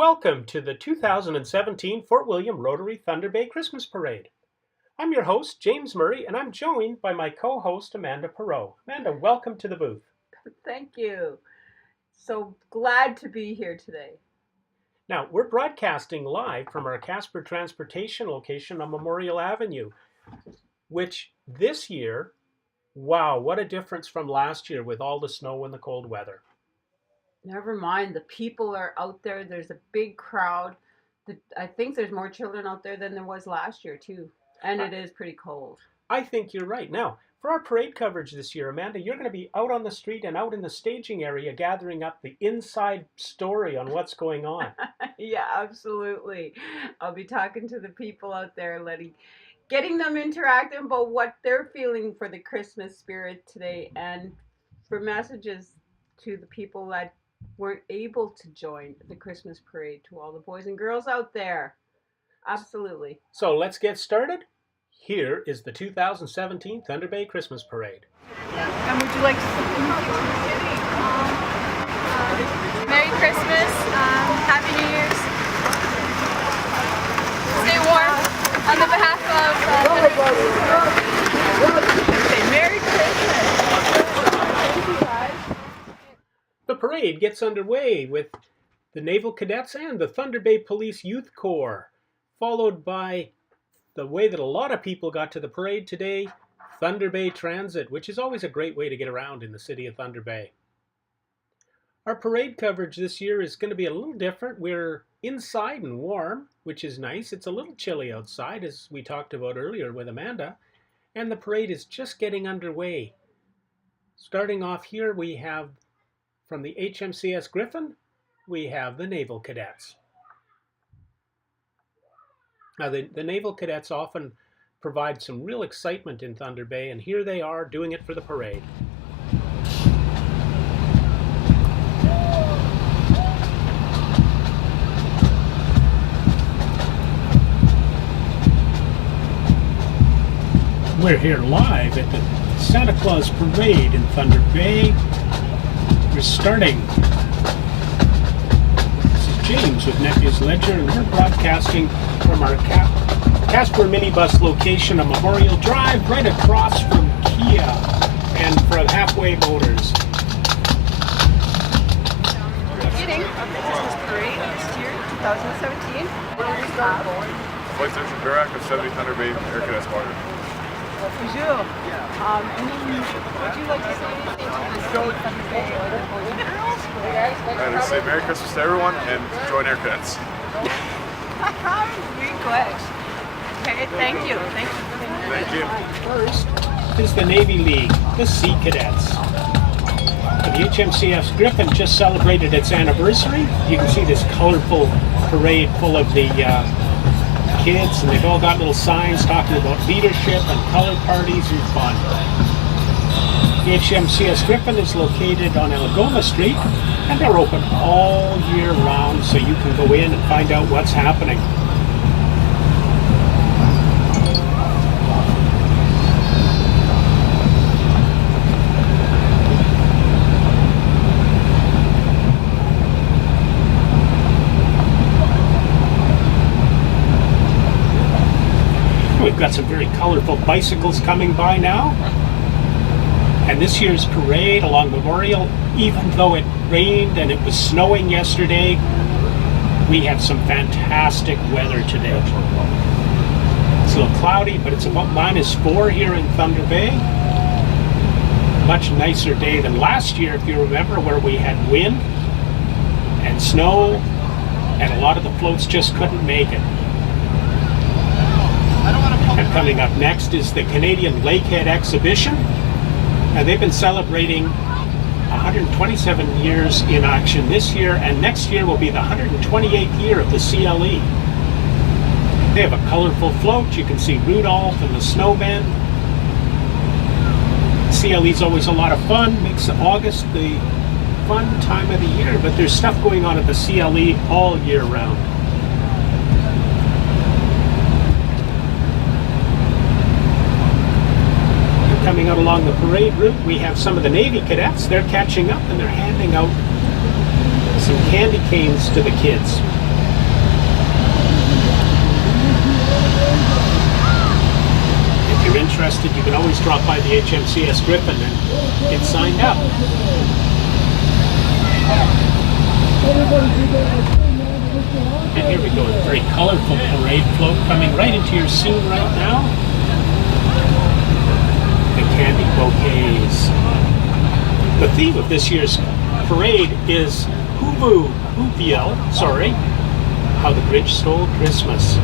Welcome to the 2017 Fort William Rotary Thunder Bay Christmas Parade. I'm your host, James Murray, and I'm joined by my co-host, Amanda Perreault. Amanda, welcome to the booth. Thank you. So glad to be here today. Now, we're broadcasting live from our Kasper Transportation location on Memorial Avenue, which this year, wow, what a difference from last year with all the snow and the cold weather. Never mind, the people are out there. There's a big crowd. I think there's more children out there than there was last year, too. And it is pretty cold. I think you're right. Now, for our parade coverage this year, Amanda, you're going to be out on the street and out in the staging area gathering up the inside story on what's going on. Yeah, absolutely. I'll be talking to the people out there, getting them interactive about what they're feeling for the Christmas spirit today, and for messages to the people that weren't able to join the Christmas parade, to all the boys and girls out there. Absolutely. So let's get started. Here is the 2017 Thunder Bay Christmas Parade. And would you like to Merry Christmas, Happy New Year's. Stay warm on the behalf of Merry Christmas. The parade gets underway with the Naval Cadets and the Thunder Bay Police Youth Corps, followed by the way that a lot of people got to the parade today, Thunder Bay Transit, which is always a great way to get around in the city of Thunder Bay. Our parade coverage this year is going to be a little different. We're inside and warm, which is nice. It's a little chilly outside, as we talked about earlier with Amanda, and the parade is just getting underway. Starting off here, we have from the HMCS Griffin, we have the Naval Cadets. Now, the Naval Cadets often provide some real excitement in Thunder Bay, and here they are doing it for the parade. We're here live at the Santa Claus Parade in Thunder Bay. We're starting. This is James with NetNewsLedger, and we're broadcasting from our Kasper Mini-Bus location on Memorial Drive, right across from Kia and from Halfway Motors. beginning of the Christmas parade this year, 2017. Flight Search from Perreault of 70 Thunder Bay Air Cadet Squadron. Bonjour. Would you like to say anything to the Thunder Bay or the boys and girls? And to say Merry Christmas to everyone and join Air Cadets. Very good. Okay, thank you. Thank you. Thank you. First is the Navy League, the Sea Cadets. The HMCS Griffin just celebrated its anniversary. You can see this colorful parade full of the kids, and they've all got little signs talking about leadership and color parties and fun. The HMCS Griffin is located on Algoma Street, and they're open all year round, so you can go in and find out what's happening. We've got some very colorful bicycles coming by now. And this year's parade along Memorial, even though it rained and it was snowing yesterday, we have some fantastic weather today. It's a little cloudy, but it's about -4 here in Thunder Bay. Much nicer day than last year, if you remember, where we had wind and snow, and a lot of the floats just couldn't make it. And coming up next is the Canadian Lakehead Exhibition. Now, they've been celebrating 127 years in action this year, and next year will be the 128th year of the CLE. They have a colorful float. You can see Rudolph and the snowman. CLE is always a lot of fun, makes August the fun time of the year, but there's stuff going on at the CLE all year round. Coming out along the parade route, we have some of the Navy cadets. They're catching up and they're handing out some candy canes to the kids. interested, you can always drop by the HMCS Griffin and get signed up. And here we go, a very colorful parade float coming right into your scene right now. The candy bouquets. The theme of this year's parade is how the Grinch stole Christmas.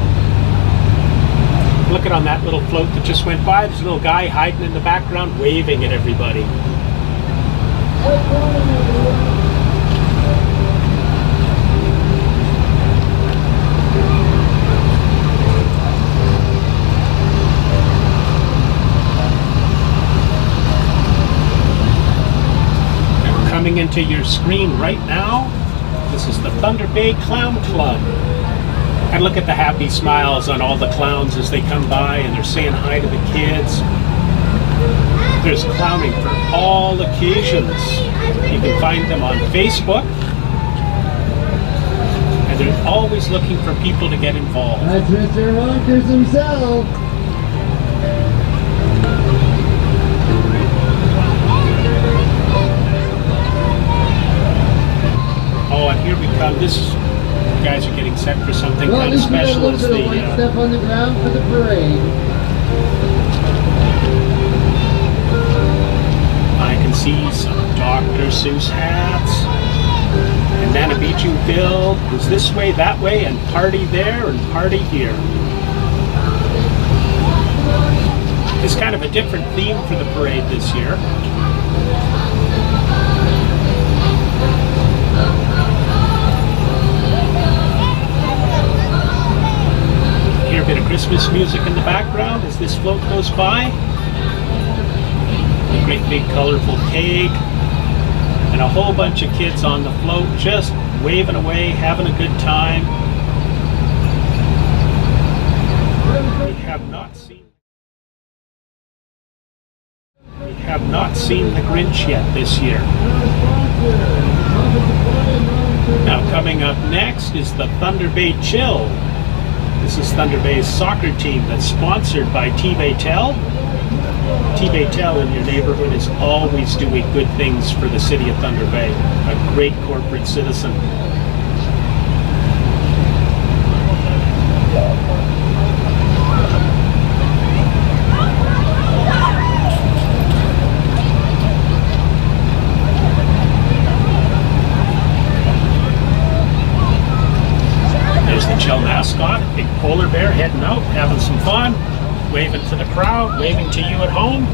Look at on that little float that just went by. There's a little guy hiding in the background waving at everybody. Coming into your screen right now, this is the Thunder Bay Clown Club. And look at the happy smiles on all the clowns as they come by and they're saying hi to the kids. There's clowning for all occasions. You can find them on Facebook. And they're always looking for people to get involved. That's Mr. Honkers himself. Oh, and here we come. You guys are getting set for something kind of special. It's the white stuff on the ground for the parade. I can see some Dr. Seuss hats. And Nanabijuville goes this way, that way, and party there and party here. It's kind of a different theme for the parade this year. Hear a bit of Christmas music in the background as this float goes by. A great big colorful cake. And a whole bunch of kids on the float just waving away, having a good time. We have not seen the Grinch yet this year. Now coming up next is the Thunder Bay Chill. This is Thunder Bay's soccer team that's sponsored by T-Baytel. T-Baytel in your neighborhood is always doing good things for the city of Thunder Bay. A great corporate citizen. There's the Chill mascot, big polar bear heading out, having some fun. Waving to the crowd, waving to you at home.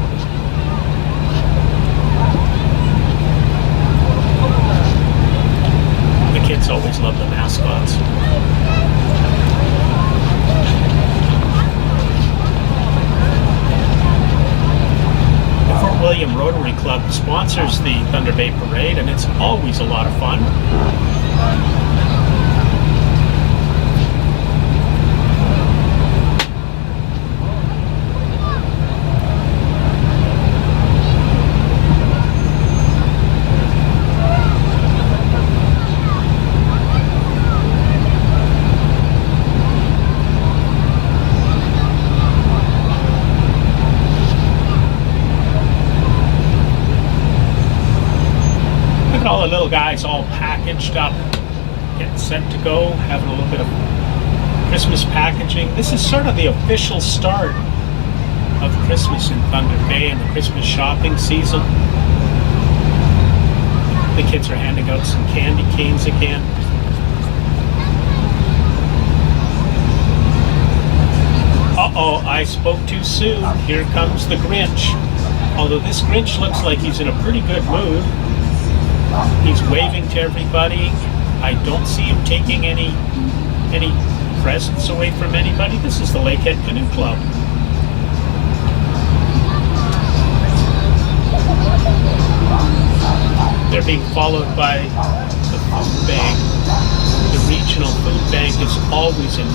The kids always love the mascots. The Fort William Rotary Club sponsors the Thunder Bay Parade, and it's always a lot of fun. All the little guys all packaged up, getting set to go, having a little bit of Christmas packaging. This is sort of the official start of Christmas in Thunder Bay and the Christmas shopping season. The kids are handing out some candy canes again. Uh-oh, I spoke too soon. Here comes the Grinch. Although this Grinch looks like he's in a pretty good mood. He's waving to everybody. I don't see him taking any presents away from anybody. This is the Lakehead Canoe Club. They're being followed by the food bank. The regional food bank is always in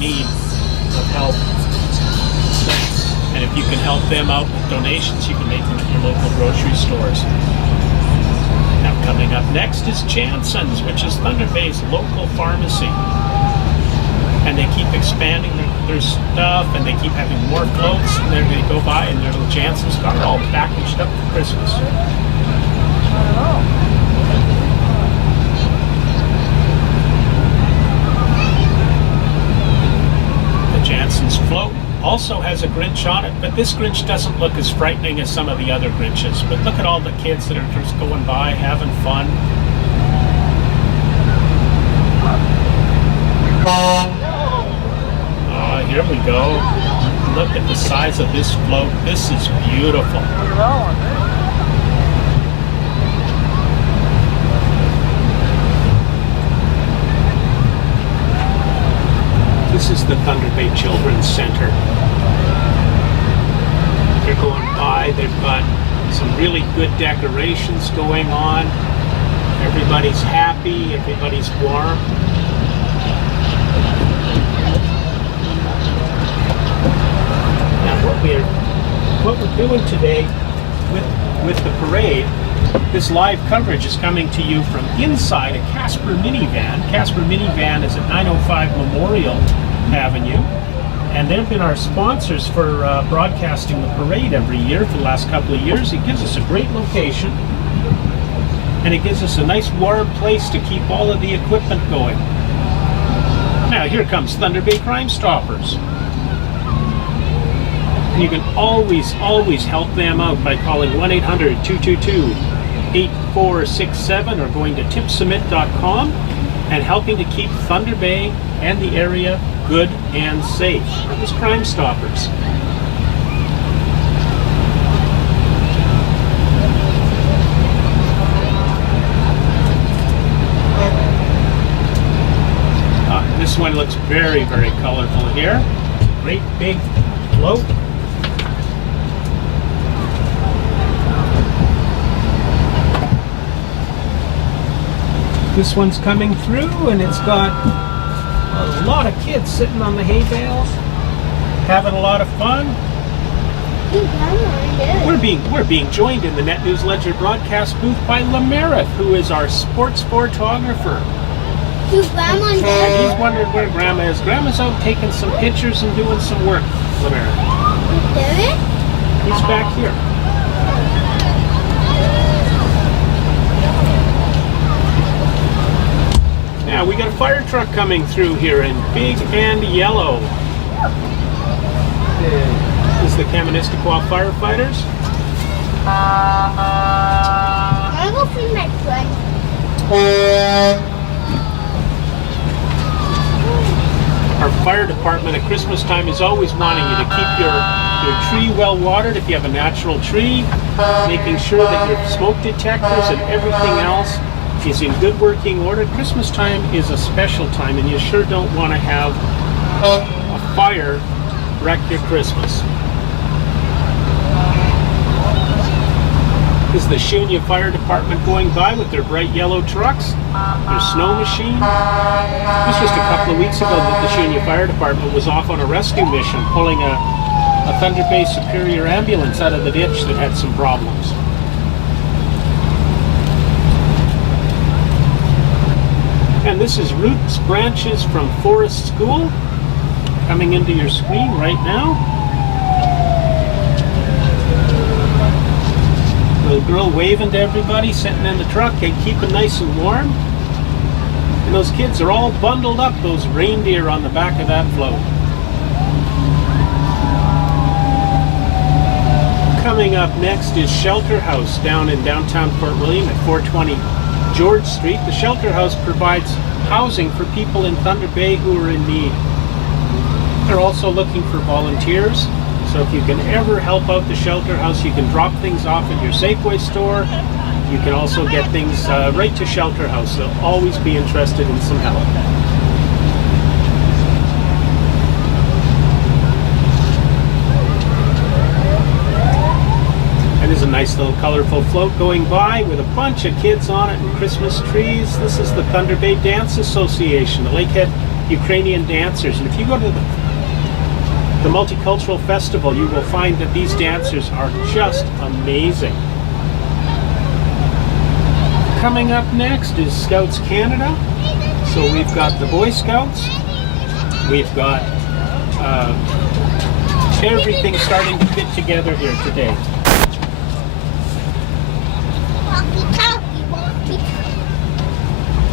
need of help. And if you can help them out with donations, you can make them at your local grocery stores. Now coming up next is Jansen's, which is Thunder Bay's local pharmacy. and they keep expanding their stuff, and they keep having more floats, and then they go by and their little Jansen's got it all packaged up for Christmas. The Jansen's float also has a Grinch on it, but this Grinch doesn't look as frightening as some of the other Grinches. But look at all the kids that are just going by, having fun. Oh, here we go. Look at the size of this float. This is beautiful. This is the Thunder Bay Children's Center. They're going by. They've got some really good decorations going on. Everybody's happy. Everybody's warm. Now, what we're doing today with the parade, this live coverage is coming to you from inside a Kasper Minivan. Kasper Minivan is at 905 Memorial Avenue, and they've been our sponsors for broadcasting the parade every year for the last couple of years. It gives us a great location, and it gives us a nice warm place to keep all of the equipment going. Now here comes Thunder Bay Crime Stoppers. And you can always help them out by calling 1-800-222-8467 or going to tipsubmit.com and helping to keep Thunder Bay and the area good and safe. That was Crime Stoppers. This one looks very, very colorful here. Great big float. This one's coming through, and it's got a lot of kids sitting on the hay bales, having a lot of fun. We're being joined in the NetNewsLedger broadcast booth by Lamerith, who is our sports photographer. Who's Grandma and Dad? And he's wondering where Grandma is. Grandma's out taking some pictures and doing some work, Lamerith. He's back here. Now we got a fire truck coming through here in big and yellow. This is the Kaministiquia firefighters. I go feed my friend. Our fire department at Christmas time is always wanting you to keep your tree well watered if you have a natural tree, making sure that your smoke detectors and everything else is in good working order. Christmas time is a special time, and you sure don't want to have a fire wreck your Christmas. This is the Shunya Fire Department going by with their bright yellow trucks, their snow machine. It was just a couple of weeks ago that the Shunya Fire Department was off on a rescue mission, pulling a Thunder Bay Superior ambulance out of the ditch that had some problems. And this is Roots Branches from Forest School coming into your screen right now. Little girl waving to everybody, sitting in the truck, keeping nice and warm. And those kids are all bundled up, those reindeer on the back of that float. Coming up next is Shelter House down in downtown Fort William at 420 George Street. The Shelter House provides housing for people in Thunder Bay who are in need. They're also looking for volunteers. So if you can ever help out the Shelter House, you can drop things off at your Safeway store. You can also get things right to Shelter House. They'll always be interested in some help. And there's a nice little colorful float going by with a bunch of kids on it and Christmas trees. This is the Thunder Bay Dance Association, the Lakehead Ukrainian dancers. And if you go to the Multicultural Festival, you will find that these dancers are just amazing. Coming up next is Scouts Canada. So we've got the Boy Scouts, We've got everything starting to fit together here today.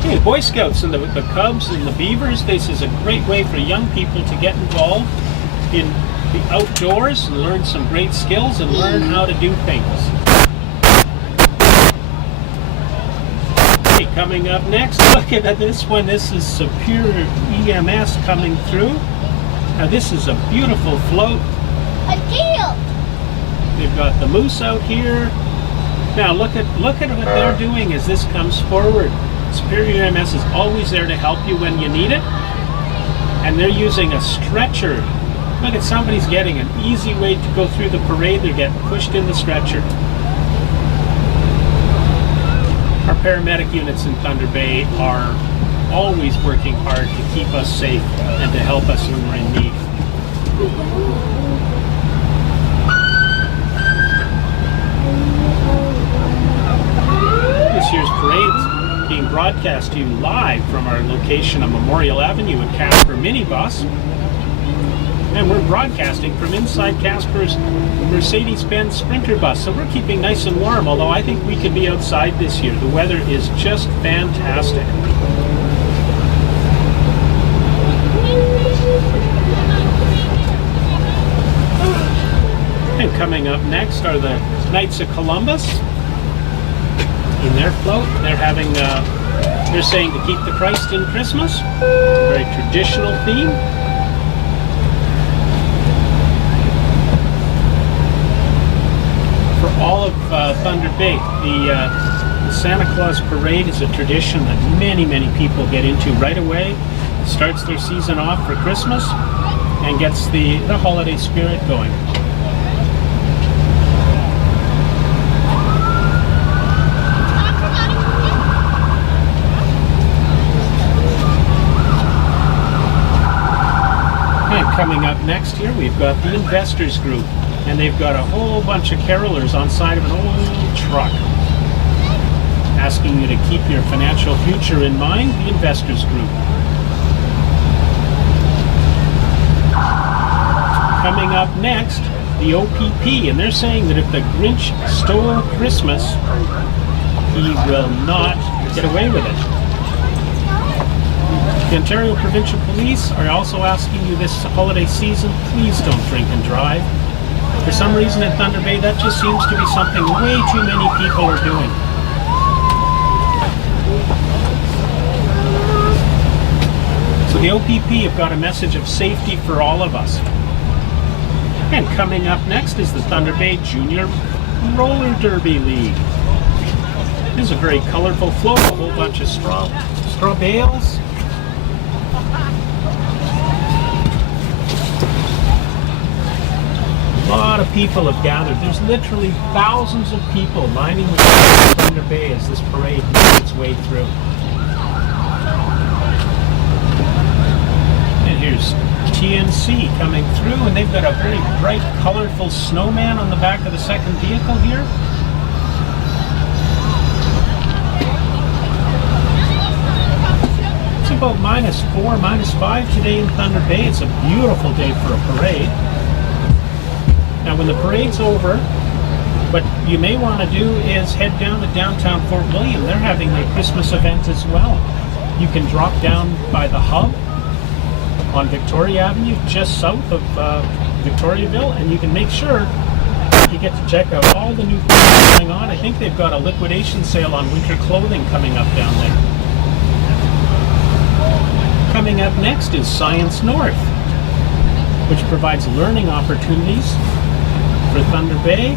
Hey, Boy Scouts and the Cubs and the Beavers, this is a great way for young people to get involved in the outdoors and learn some great skills and learn how to do things. Okay, coming up next, look at this one. This is Superior EMS coming through. Now this is a beautiful float. A deal. They've got the moose out here. Now look at what they're doing as this comes forward. Superior EMS is always there to help you when you need it. And they're using a stretcher. Look at somebody's getting an easy way to go through the parade. They're getting pushed in the stretcher. Our paramedic units in Thunder Bay are always working hard to keep us safe and to help us when we're in need. This year's parade being broadcast to you live from our location on Memorial Avenue at Kasper Mini-Bus. And we're broadcasting from inside Kasper's Mercedes-Benz Sprinter bus. So we're keeping nice and warm, although I think we could be outside this year. The weather is just fantastic. And coming up next are the Knights of Columbus. In their float, they're saying to keep the Christ in Christmas. A very traditional theme. For all of Thunder Bay, the Santa Claus Parade is a tradition that many people get into right away. Starts their season off for Christmas and gets the holiday spirit going. Coming up next here, we've got the Investors Group, and they've got a whole bunch of carolers on side of an old truck, asking you to keep your financial future in mind. The Investors Group. Coming up next, the OPP, and they're saying that if the Grinch stole Christmas, he will not get away with it. The Ontario Provincial Police are also asking you this holiday season, please don't drink and drive. For some reason in Thunder Bay, that just seems to be something way too many people are doing. So the OPP have got a message of safety for all of us. And coming up next is the Thunder Bay Junior Roller Derby League. This is a very colorful float, a whole bunch of straw bales. A lot of people have gathered. There's literally thousands of people lining the streets of Thunder Bay as this parade makes its way through. And here's TNC coming through, and they've got a very bright, colorful snowman on the back of the second vehicle here. It's about -4, -5 today in Thunder Bay. It's a beautiful day for a parade. Now when the parade's over, what you may want to do is head down to downtown Fort William. They're having their Christmas event as well. You can drop down by the hub on Victoria Avenue, just south of Victoriaville, and you can make sure you get to check out all the new things going on. I think they've got a liquidation sale on winter clothing coming up down there. Coming up next is Science North, which provides learning opportunities for Thunder Bay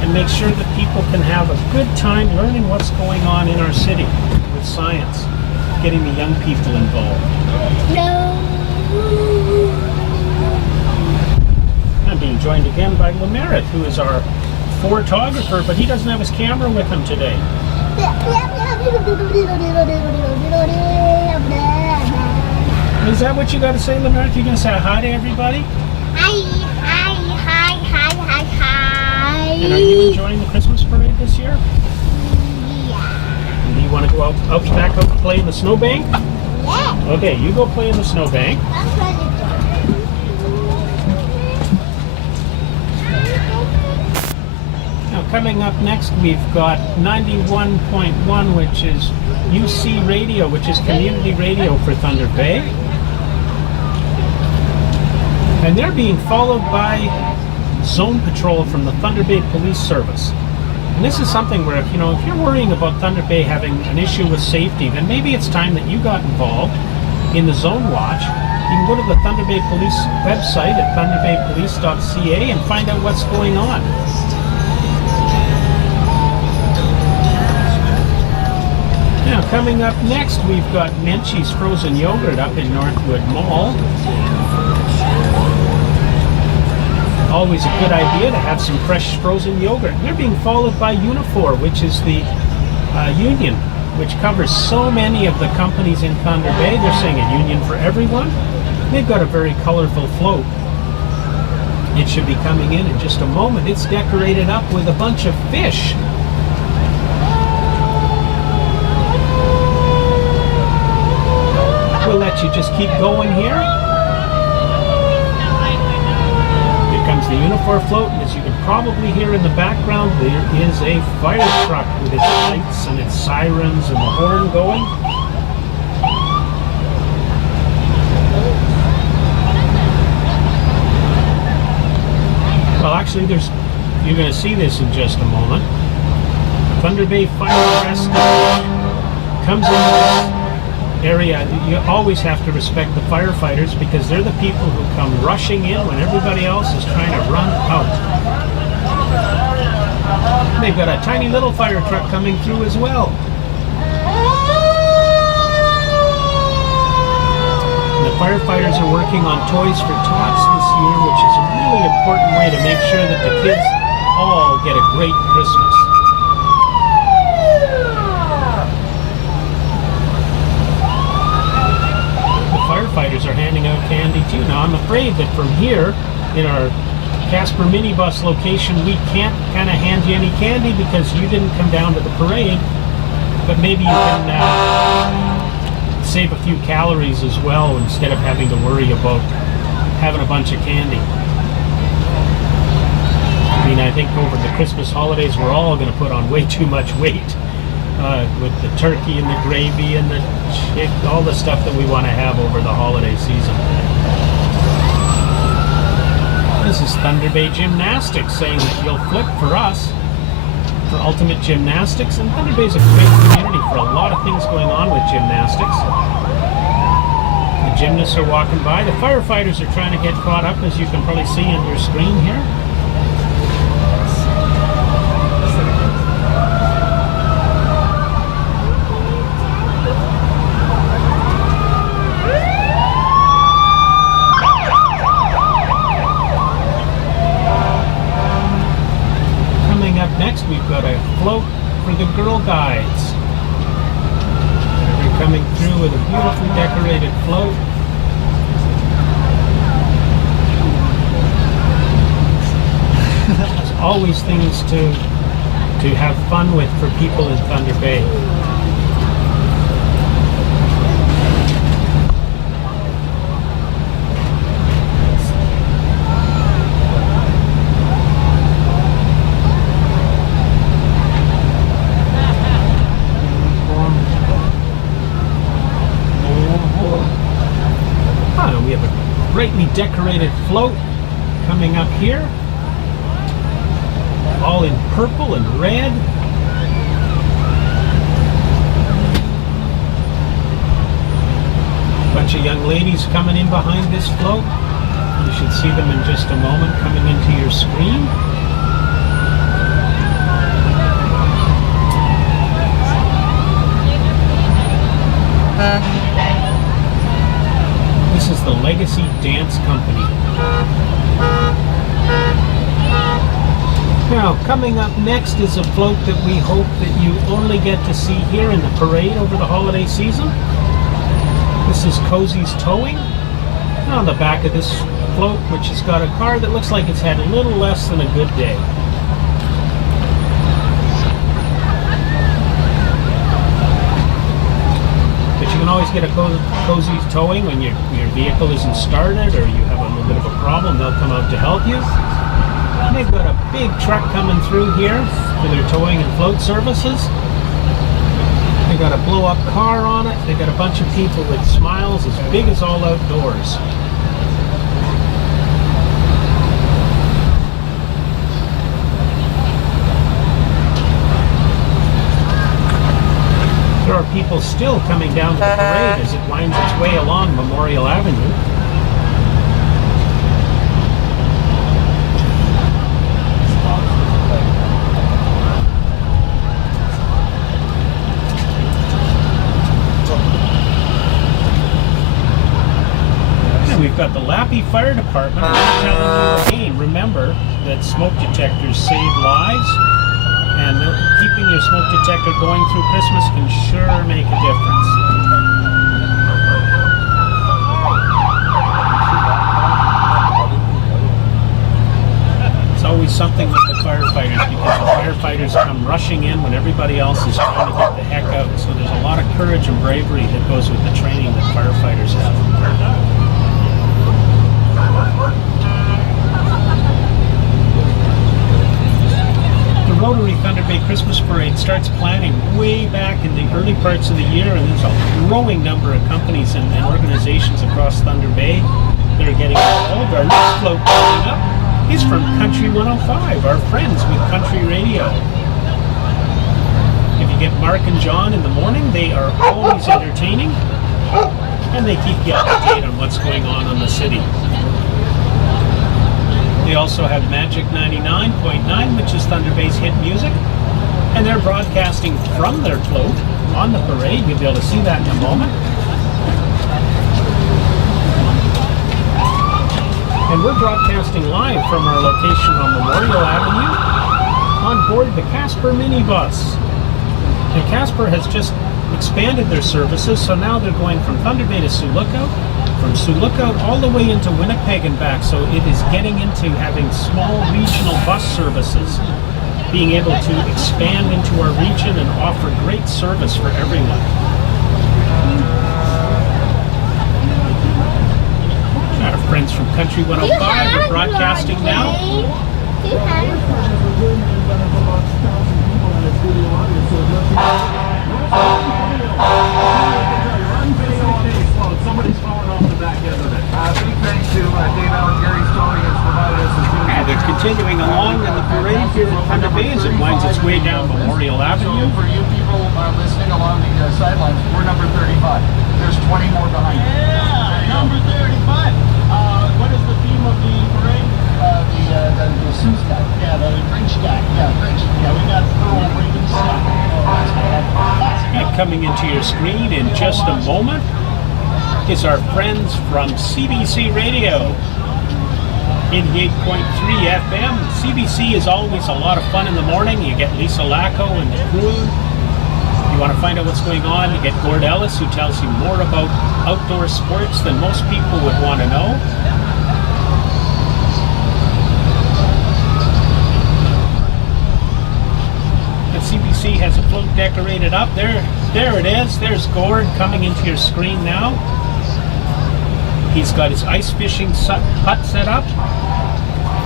and makes sure that people can have a good time learning what's going on in our city with science, getting the young people involved. No. I'm being joined again by Lemerit, who is our photographer, but he doesn't have his camera with him today. Is that what you got to say, Lemerit? You're going to say hi to everybody? Hi. And are you enjoying the Christmas parade this year? Yeah. And do you want to go out back out to play in the snowbank? Yeah. Yeah, Okay, you go play in the snowbank. that's what it Now coming up next, we've got 91.1, which is UC Radio, which is community radio for Thunder Bay. And they're being followed by Zone Patrol from the Thunder Bay Police Service. And this is something where, if you're worrying about Thunder Bay having an issue with safety, then maybe it's time that you got involved in the Zone Watch. You can go to the Thunder Bay Police website at thunderbaypolice.ca and find out what's going on. Now, coming up next, we've got Menchie's Frozen Yogurt up in Northwood Mall. Always a good idea to have some fresh frozen yogurt. They're being followed by Unifor, which is the union, which covers so many of the companies in Thunder Bay. They're saying a union for everyone. They've got a very colorful float. It should be coming in just a moment. It's decorated up with a bunch of fish. We'll let you just keep going here. Here comes the Unifor float, and as you can probably hear in the background, there is a fire truck with its lights and its sirens and the horn going. Well, actually, you're going to see this in just a moment. Thunder Bay Fire and Rescue comes in this area. You always have to respect the firefighters because they're the people who come rushing in when everybody else is trying to run out. They've got a tiny little fire truck coming through as well. And the firefighters are working on Toys for Tots this year, which is a really important way to make sure that the kids all get a great Christmas. Firefighters are handing out candy too. Now I'm afraid that from here in our Kasper Mini-Bus location we can't kind of hand you any candy because you didn't come down to the parade, but maybe you can save a few calories as well instead of having to worry about having a bunch of candy. I mean, I think over the Christmas holidays we're all going to put on way too much weight. With the turkey and the gravy and the all the stuff that we want to have over the holiday season. This is Thunder Bay Gymnastics saying that you'll flip for us for Ultimate Gymnastics, and Thunder Bay is a great community for a lot of things going on with gymnastics. The gymnasts are walking by. The firefighters are trying to get caught up, as you can probably see on your screen here. Next, we've got a float for the Girl Guides. They're coming through with a beautifully decorated float. There's always things to have fun with for people in Thunder Bay. We have a brightly decorated float coming up here, all in purple and red. Bunch of young ladies coming in behind this float. You should see them in just a moment coming into your screen. This is the Legacy Dance Company. Now, coming up next is a float that we hope that you only get to see here in the parade over the holiday season. This is Cozy's Towing. And on the back of this float, which has got a car that looks like it's had a little less than a good day. But you can always always get a cozy towing when your vehicle isn't started or you have a little bit of a problem. They'll come out to help you. And they've got a big truck coming through here for their towing and float services. They got a blow-up car on it. They got a bunch of people with smiles as big as all outdoors. There are people still coming down to the parade as it winds its way along Memorial Avenue. We've got the Lappy Fire Department telling you again, remember that smoke detectors save lives, and keeping your smoke detector going through Christmas can sure make a difference. It's always something with the firefighters because the firefighters come rushing in when everybody else is trying to get the heck out. So there's a lot of courage and bravery that goes with the training that firefighters have. The Rotary Thunder Bay Christmas Parade starts planning way back in the early parts of the year, and there's a growing number of companies and organizations across Thunder Bay that are getting involved. Our next float coming up is from Country 105, our friends with Country Radio. If you get Mark and John in the morning, they are always entertaining, and they keep you up to date on what's going on in the city. They also have Magic 99.9, which is Thunder Bay's hit music, and they're broadcasting from their float on the parade. You'll be able to see that in a moment. And we're broadcasting live from our location on Memorial Avenue on board the Kasper Mini-Bus. And Kasper has just expanded their services, so now they're going from Thunder Bay to Sioux Lookout, from Sioux Lookout all the way into Winnipeg and back. So it is getting into having small regional bus services, being able to expand into our region and offer great service for everyone. Got our friends from Country 105, we're broadcasting now. Somebody's falling off the back end of it. Big thanks to Dave Allen, Gary Story has provided us a And they're continuing along in the parade here at Thunder Bay as it winds its way down Memorial Avenue. So for you people listening along the sidelines, we're number 35. There's 20 more behind you. Yeah, number 35. What is the theme of the parade? The Seuss guy. Yeah, the Grinch guy. Yeah, Grinch. Yeah, we got Perreault Raven stuff. And coming into your screen in just a moment is our friends from CBC Radio. 88.3 FM. CBC is always a lot of fun in the morning. You get Lisa Lacko and the crew. You want to find out what's going on, you get Gord Ellis, who tells you more about outdoor sports than most people would want to know. And CBC has a float decorated up. There it is. There's Gord coming into your screen now. He's got his ice fishing hut set up.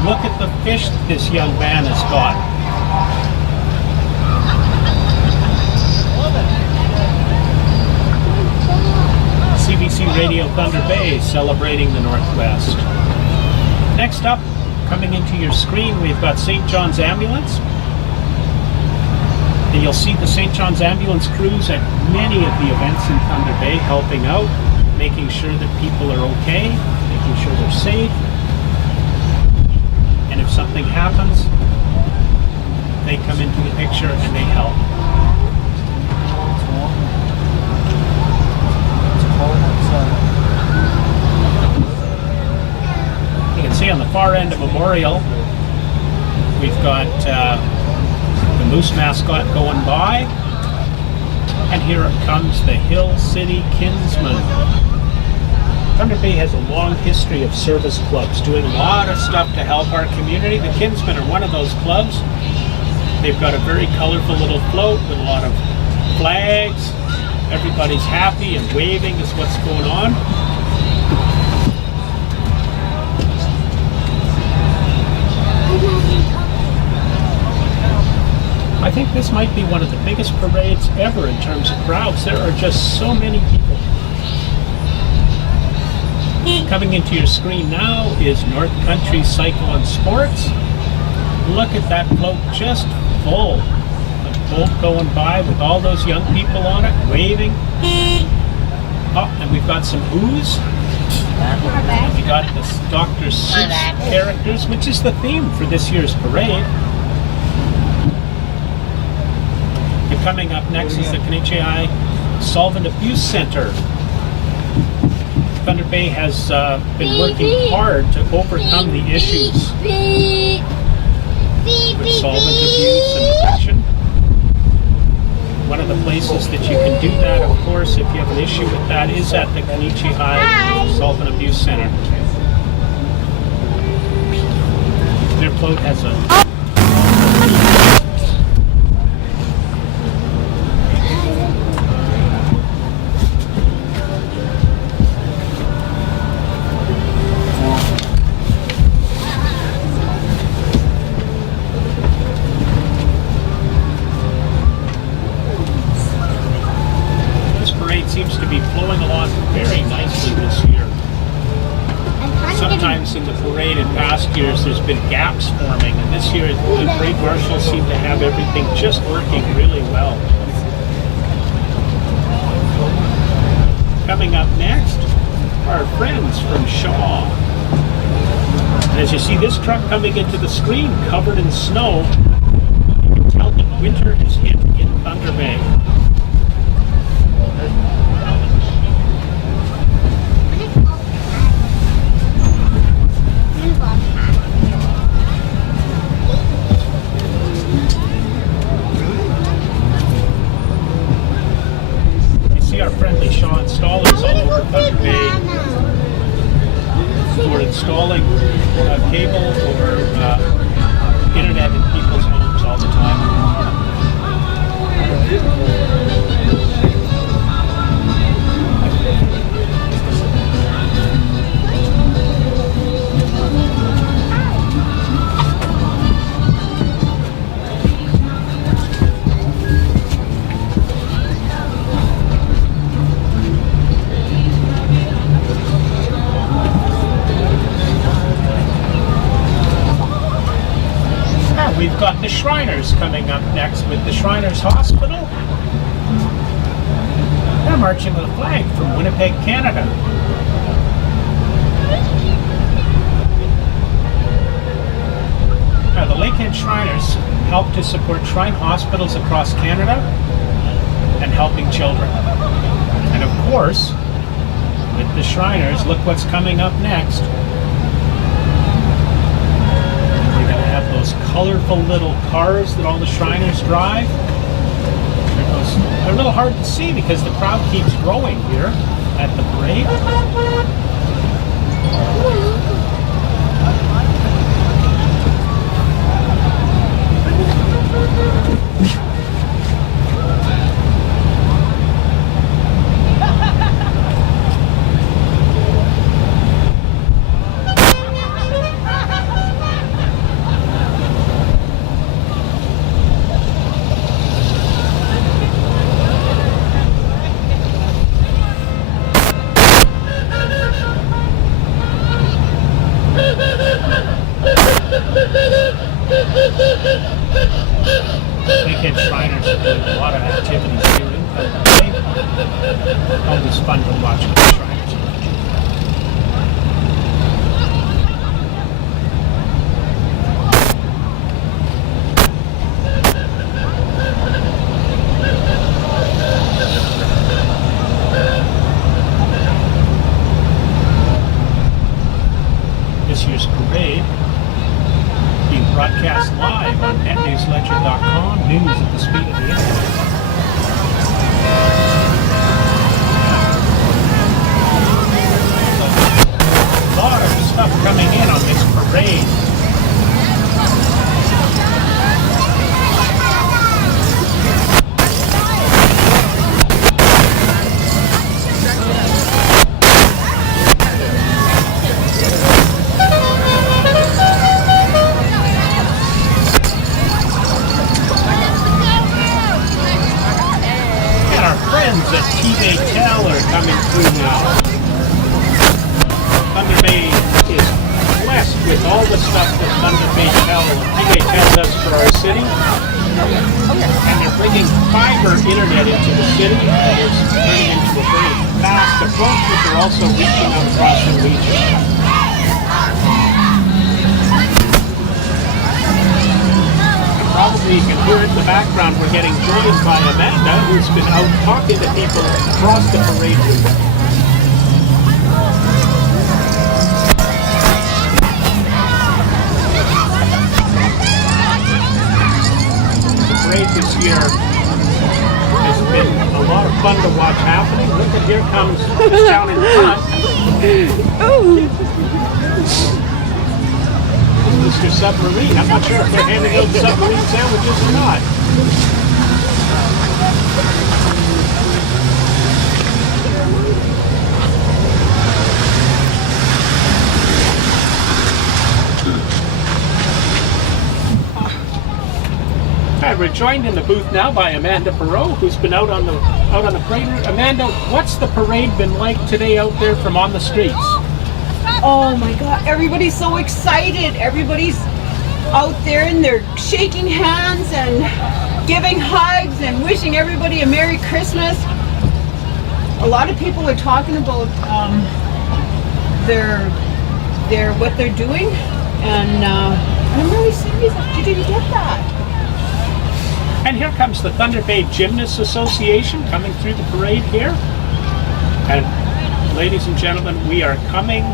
Look at the fish this young man has got. CBC Radio Thunder Bay celebrating the Northwest. Next up, coming into your screen, we've got St. John's Ambulance. And you'll see the St. John's Ambulance crews at many of the events in Thunder Bay helping out, making sure that people are okay, making sure they're safe. And if something happens, they come into the picture and they help. You can see on the far end of Memorial, we've got the Moose mascot going by. And here it comes, the Hill City Kinsmen. Thunder Bay has a long history of service clubs doing a lot of stuff to help our community. The Kinsmen are one of those clubs. They've got a very colorful little float with a lot of flags, Everybody's happy and waving is what's going on. I think this might be one of the biggest parades ever in terms of crowds. There are just so many people. Coming into your screen now is North Country Cycle and Sports. Look at that float, just full. A boat going by with all those young people on it, waving. Oh, and we've got some ooze. We got this Dr. Seuss characters, which is the theme for this year's parade. And coming up next is the Kanichiai Solvent Abuse Center. Thunder Bay has been working hard to overcome the issues with solvent abuse and addiction. One of the places that you can do that, of course, if you have an issue with that, is at the Kanichiai Solvent Abuse Center. Their float has a seems to be flowing along very nicely this year. Sometimes in the parade in past years there's been gaps forming, and this year the parade marshals seem to have everything just working really well. Coming up next are our friends from Shaw. And as you see this truck coming into the screen covered in snow, you can tell that winter has hit in Thunder Bay. Our friendly Shaw installers all over Thunder Bay for installing cable or internet in people's homes all the time. We've got the Shriners coming up next with the Shriners Hospital. They're marching with a flag from Winnipeg, Canada. Now, the Lakehead Shriners help to support shrine hospitals across Canada and helping children. And of course, with the Shriners, look what's coming up next. Those colorful little cars that all the Shriners drive. They're a little hard to see because the crowd keeps growing here at the parade. Lakehead Shriners are doing a lot of activities here in Thunder Bay. Always fun to watch with the Shriners. This year's parade being broadcast live on NetNewsLedger.com, news at the speed of the internet. A lot of stuff coming in on this parade. Perreault are coming through now. Thunder Bay is blessed with all the stuff that Thunder Bay does for our city. And they're bringing fiber internet into the city, and it's turning into a very fast approach, but they're also reaching out across the region. Probably you can hear it in the background. We're getting joined by Amanda, who's been out talking to people across the parade route. The parade this year has been a lot of fun to watch happening. Look at, here comes down in front. Mr. Submarine. I'm not sure if they're handing out submarine sandwiches or not. Hi, we're joined in the booth now by Amanda Perreault, who's been out on the parade route. Amanda, what's the parade been like today out there from on the streets? Oh my God, everybody's so excited. Everybody's out there and they're shaking hands and giving hugs and wishing everybody a Merry Christmas. A lot of people are talking about what they're doing, and I'm really serious. Did you get that? And here comes the Thunder Bay Gymnasts Association coming through the parade here. And ladies and gentlemen, we are coming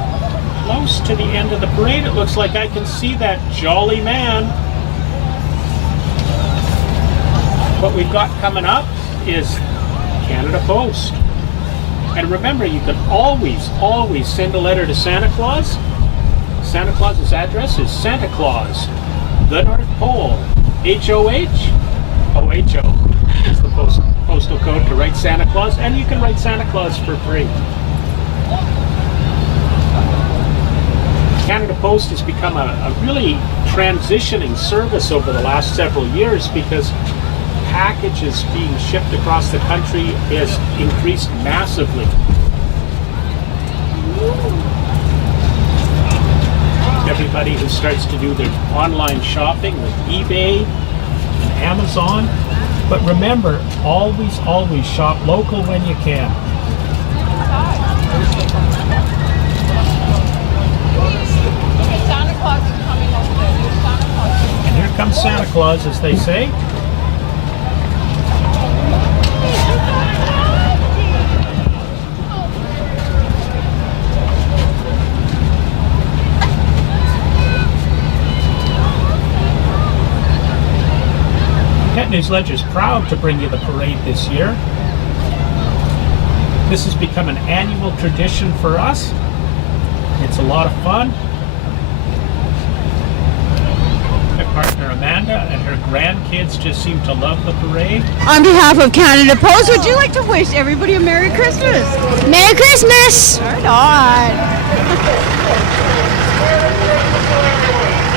close to the end of the parade. It looks like I can see that jolly man. What we've got coming up is Canada Post. And remember, you can always send a letter to Santa Claus. Santa Claus's address is Santa Claus, the North Pole, H-O-H, O-H-O. It's the postal code to write Santa Claus, and you can write Santa Claus for free. Canada Post has become a really transitioning service over the last several years because packages being shipped across the country has increased massively. Everybody who starts to do their online shopping with eBay and Amazon. But remember, always shop local when you can. And here comes Santa Claus, as they say. NetNewsLedger is proud to bring you the parade this year. This has become an annual tradition for us. It's a lot of fun. My partner Amanda and her grandkids just seem to love the parade. On behalf of Canada Post, would you like to wish everybody a Merry Christmas? Merry Christmas! Right on.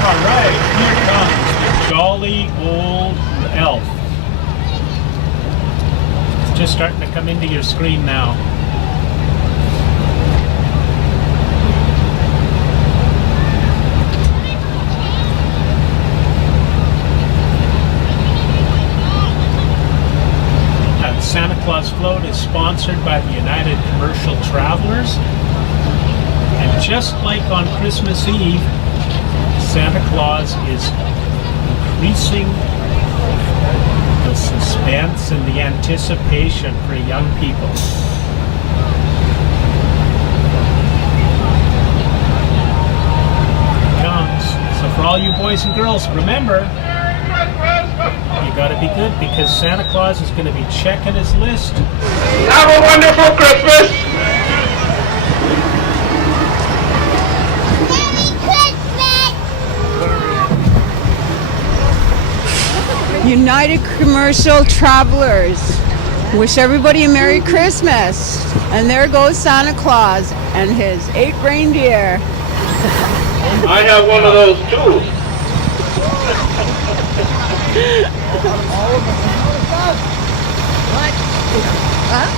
All right, here comes the jolly old elf. It's just starting to come into your screen now. That Santa Claus float is sponsored by the United Commercial Travelers. And just like on Christmas Eve, Santa Claus is increasing the suspense and the anticipation for young people. Here it comes. So for all you boys and girls, remember, you gotta be good because Santa Claus is gonna be checking his list. Have a wonderful Christmas! United Commercial Travelers. Wish everybody a Merry Christmas. And there goes Santa Claus and his 8 reindeer. I have one of those too. What? Huh?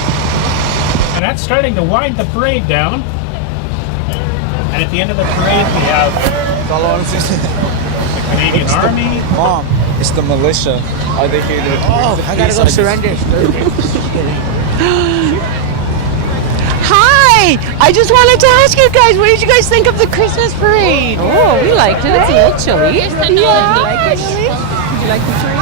And that's starting to wind the parade down. And at the end of the parade, we have the Canadian Army. Mom, it's the militia. Are they here to... Oh, I gotta go surrender. Hi! I just wanted to ask you guys, what did you guys think of the Christmas parade? Oh, we liked it. It's a little chilly. Yeah. Did you like the parade?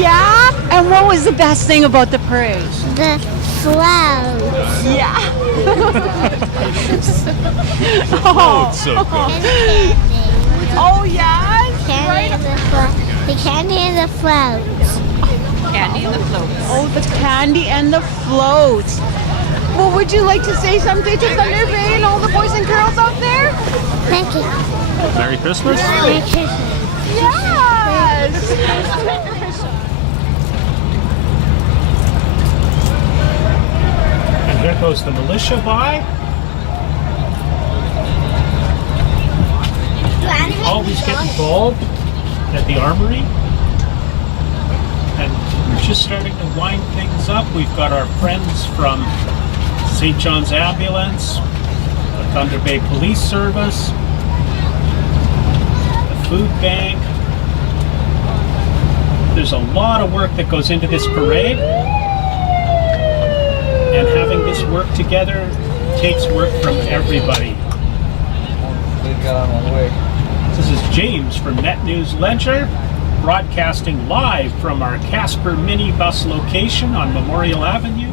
Yeah? And what was the best thing about the parade? The float. Yeah. Oh, it's so cool. And the candy. Oh, yes? Candy and the float. The candy and the floats. Candy and the floats. Oh, the candy and the floats. Well, would you like to say something to Thunder Bay and all the boys and girls out there? Thank you. Merry Christmas. Merry Christmas. Yes! And there goes the militia by. Always get involved at the armory. And we're just starting to wind things up. We've got our friends from St. John's Ambulance, the Thunder Bay Police Service, the food bank. There's a lot of work that goes into this parade, and having this work together takes work from everybody. They got on my way. This is James from NetNewsLedger, broadcasting live from our Kasper Mini-Bus location on Memorial Avenue.